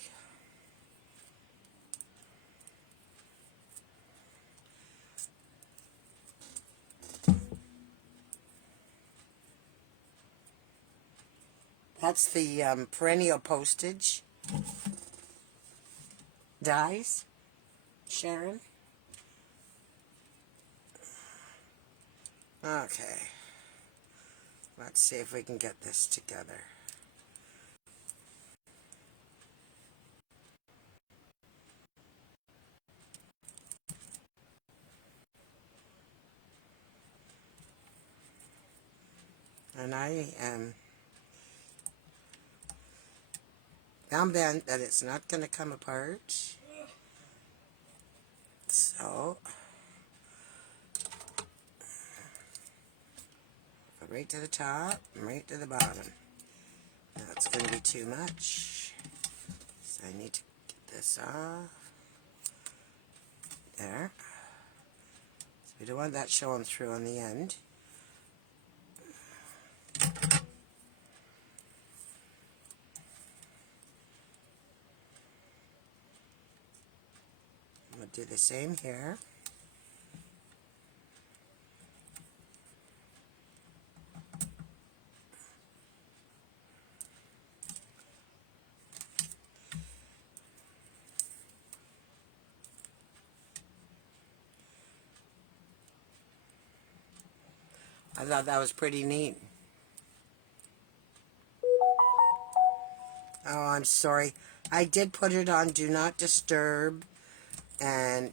That's the perennial postage dies, Sharon. Okay. Let's see if we can get this together. And I'm bent that it's not going to come apart. So right to the top and right to the bottom. That's going to be too much, so I need to get this off. There. So we don't want that showing through on the end. We'll do the same here. I thought that was pretty neat. Oh, I'm sorry. I did put it on Do Not Disturb, and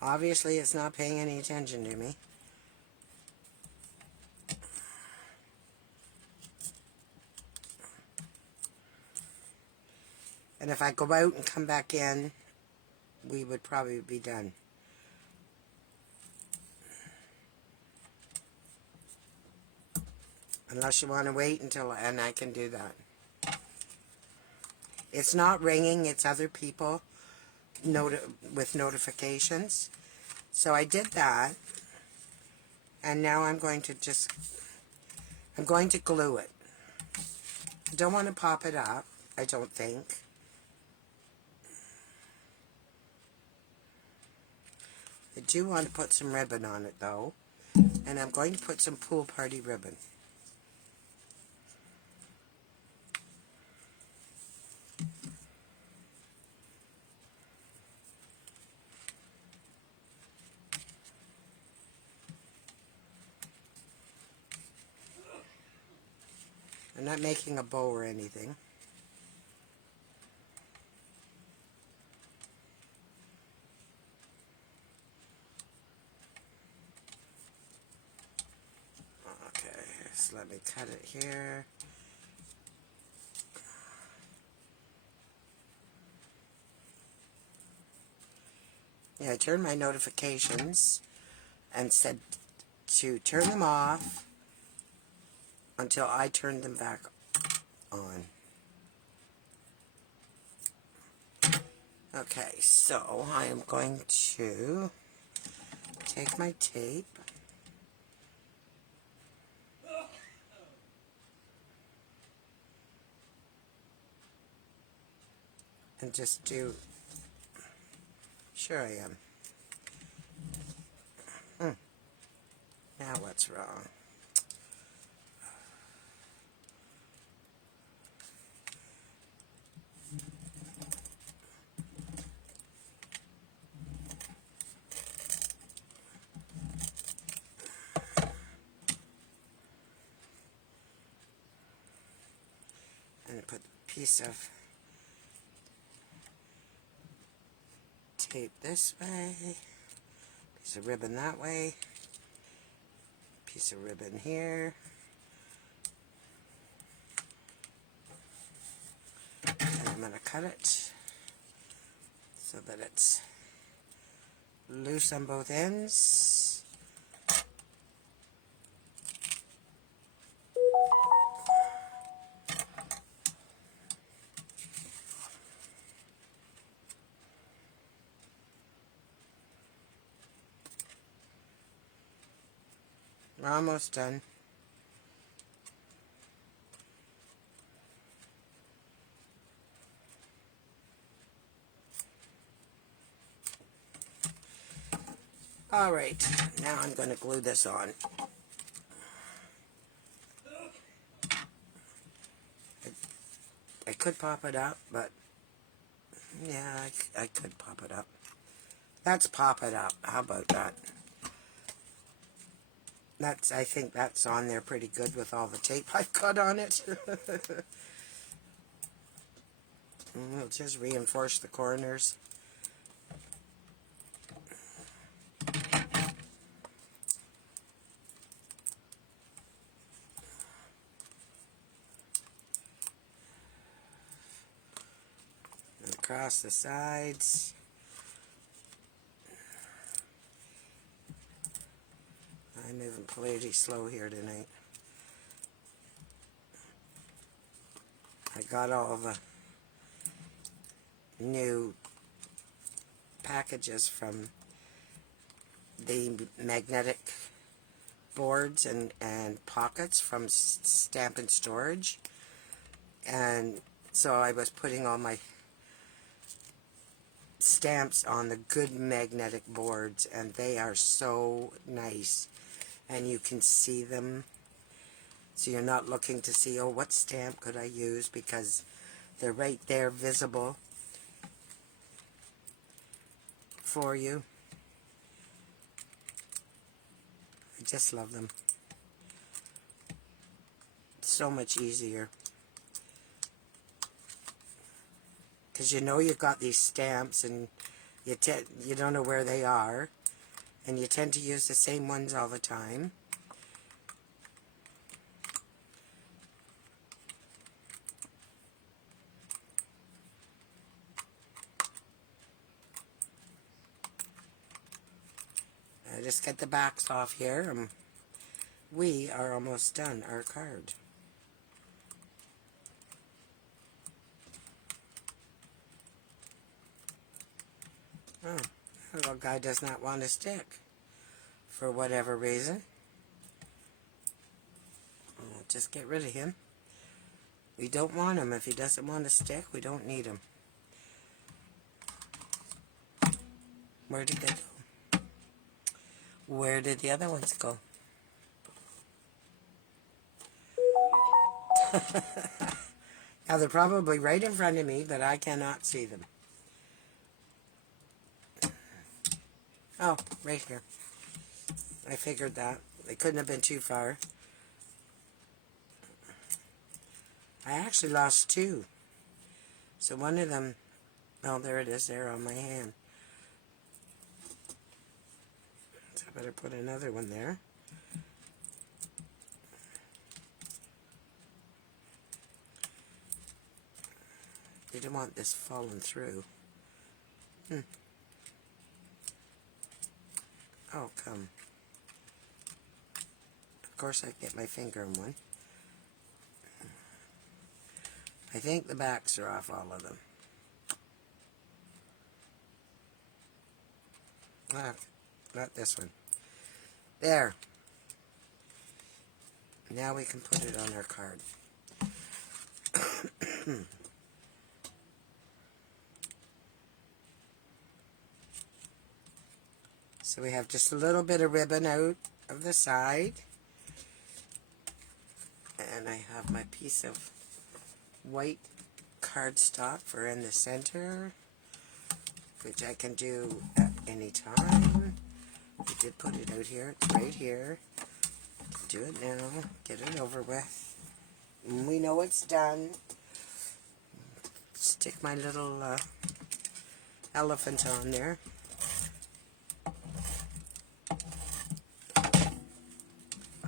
obviously it's not paying any attention to me. And if I go out and come back in, we would probably be done. Unless you want to wait until, and I can do that. It's not ringing, it's other people with notifications. So I did that, and now I'm going to glue it. I don't want to pop it up, I don't think. I do want to put some ribbon on it though, and I'm going to put some pool party ribbon. I'm not making a bow or anything. Okay, so let me cut it here. Yeah, I turned my notifications and said to turn them off until I turn them back on. Okay, so I am going to take my tape and just do, sure I am. Now what's wrong? And put a piece of tape this way, piece of ribbon that way, piece of ribbon here, and I'm going to cut it so that it's loose on both ends. We're almost done. Alright, now I'm going to glue this on. I could pop it up, but yeah, I could pop it up. Let's pop it up. How about that? I think that's on there pretty good with all the tape I've got on it. And we'll just reinforce the corners. And across the sides. I'm I'm moving pretty slow here tonight. I got all the new packages from the magnetic boards and pockets from Stamp and Storage, and so I was putting all my stamps on the good magnetic boards, and they are so nice, and you can see them, so you're not looking to see, oh, what stamp could I use, because they're right there visible for you. I just love them. It's so much easier, because you know you've got these stamps and you don't know where they are, and you tend to use the same ones all the time. I just get the backs off here, and we are almost done our card. Oh, the little guy does not want to stick for whatever reason. We'll just get rid of him. We don't want him. If he doesn't want to stick, we don't need him. Where did they go? Where did the other ones go? Now they're probably right in front of me, but I cannot see them. Oh, right here. I figured that. They couldn't have been too far. I actually lost two. So one of them, oh, there it is there on my hand. So I better put another one there. Didn't want this falling through. Oh, come. Of course I get my finger in one. I think the backs are off all of them. Ah, not this one. There. Now we can put it on our card. So we have just a little bit of ribbon out of the side. And I have my piece of white cardstock for in the center, which I can do at any time. I did put it out here. It's right here. Do it now. Get it over with. And we know it's done. Stick my little elephant on there.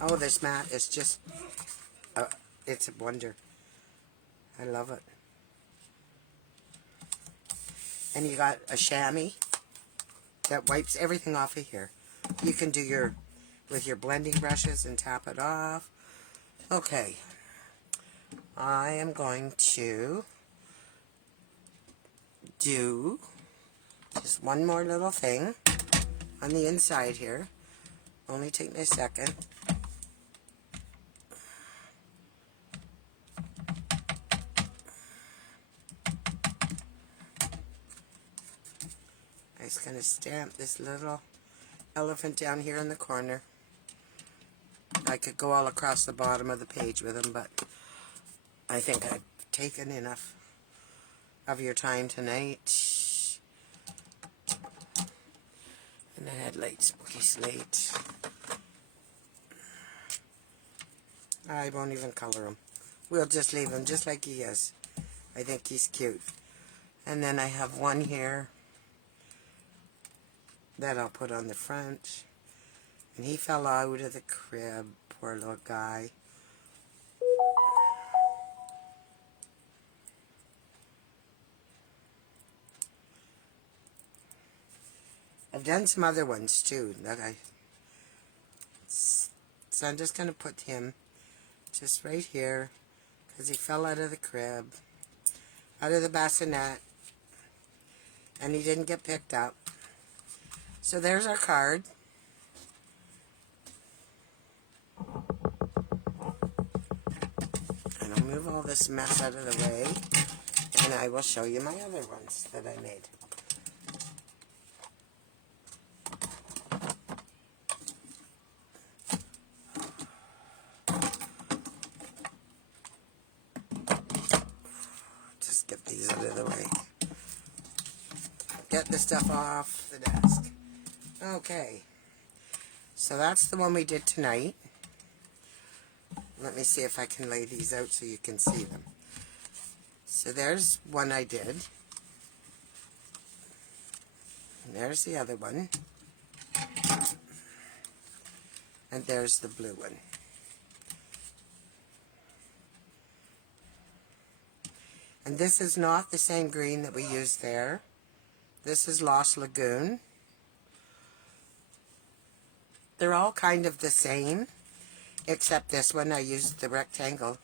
Oh, this mat is just, it's a wonder. I love it. And you got a chamois that wipes everything off of here. You can do with your blending brushes and tap it off. Okay. I am going to do just one more little thing on the inside here. Only take me a second. I'm just going to stamp this little elephant down here in the corner. I could go all across the bottom of the page with them, but I think I've taken enough of your time tonight. And the headlight, Spooky Slate. I won't even color him. We'll just leave him just like he is. I think he's cute. And then I have one here that I'll put on the front. And he fell out of the crib, poor little guy. I've done some other ones too that I So I'm just going to put him just right here because he fell out of the crib, out of the bassinet, and he didn't get picked up. So there's our card. And I'll move all this mess out of the way, and I will show you my other ones that I made. Just get these out of the way. Get the stuff off the desk. Okay. So that's the one we did tonight. Let me see if I can lay these out so you can see them. So there's one I did. And there's the other one. And there's the blue one. And this is not the same green that we used there. This is Lost Lagoon. They're all kind of the same, except this one I used the rectangle.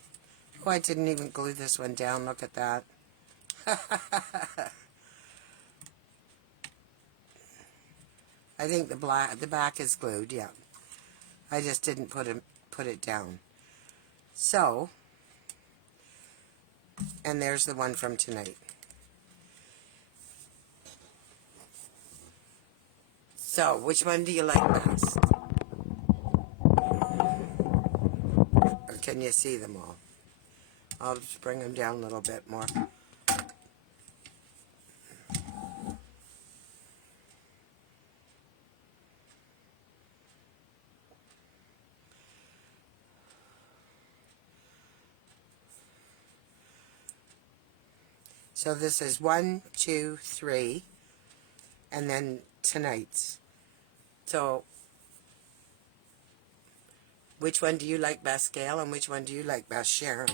Oh, I didn't even glue this one down. Look at that. I think the back is glued, yeah. I just didn't put it down. So, and there's the one from tonight. So, which one do you like best? Or can you see them all? I'll just bring them down a little bit more. So this is 1, 2, 3, and then tonight's. So, which one do you like best, Gail, and which one do you like best, Sharon?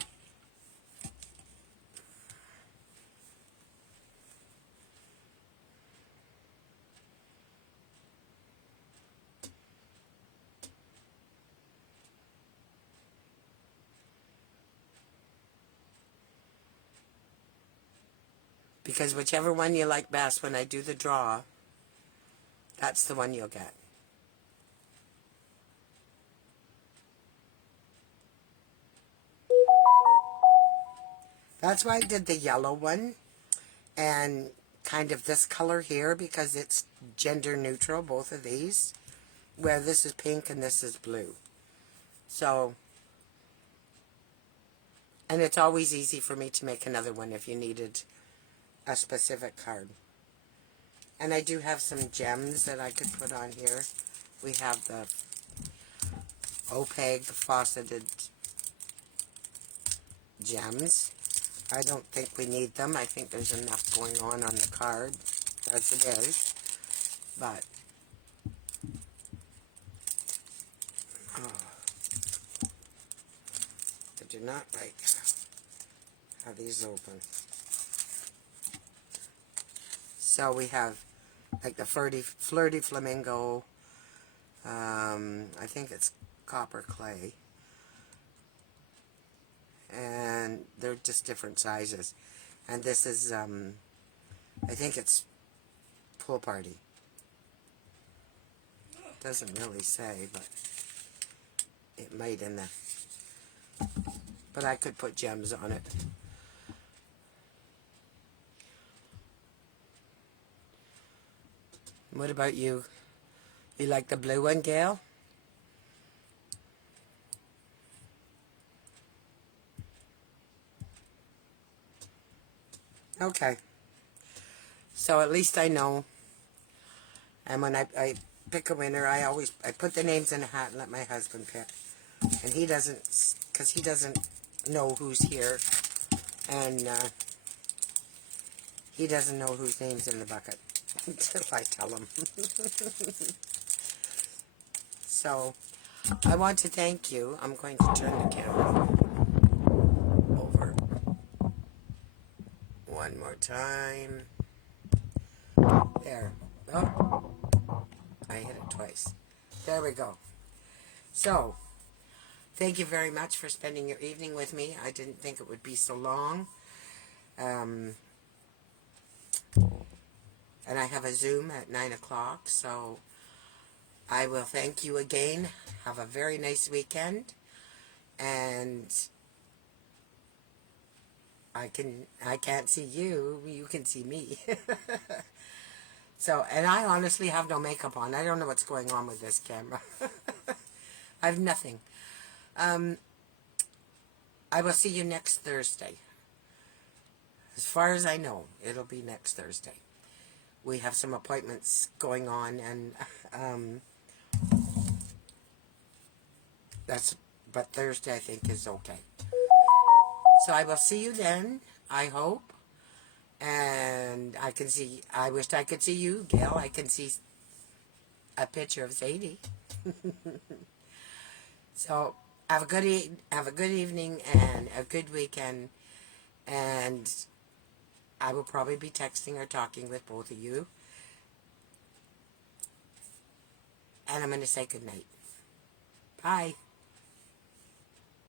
Because whichever one you like best, when I do the draw, that's the one you'll get. That's why I did the yellow one and kind of this color here, because it's gender neutral, both of these, where this is pink and this is blue. So, and it's always easy for me to make another one if you needed a specific card. And I do have some gems that I could put on here. We have the opaque faceted gems. I don't think we need them. I think there's enough going on the card as it is. But, I do not like how these open. So we have like the flirty flamingo. I think it's copper clay. And they're just different sizes. And this is, I think it's pool party. Doesn't really say, but it might in the, but I could put gems on it. What about you? You like the blue one, Gail? Okay. So at least I know. And when I pick a winner, I put the names in a hat and let my husband pick. And he doesn't, because he doesn't know who's here. And he doesn't know whose name's in the bucket until I tell him. So, I want to thank you. I'm going to turn the camera over one more time. There. Oh, I hit it twice. There we go. So, Thank you very much for spending your evening with me. I didn't think it would be so long. And I have a Zoom at 9 o'clock, so I will thank you again. Have a very nice weekend. And I can't see you. You can see me. So, and I honestly have no makeup on. I don't know what's going on with this camera. I have nothing. I will see you next Thursday. As far as I know, it'll be next Thursday. We have some appointments going on, and but Thursday I think is okay. So I will see you then, I hope. And I wished I could see you, Gail. I can see a picture of Sadie. So have a good evening and a good weekend. And I will probably be texting or talking with both of you. And I'm going to say good night. Bye.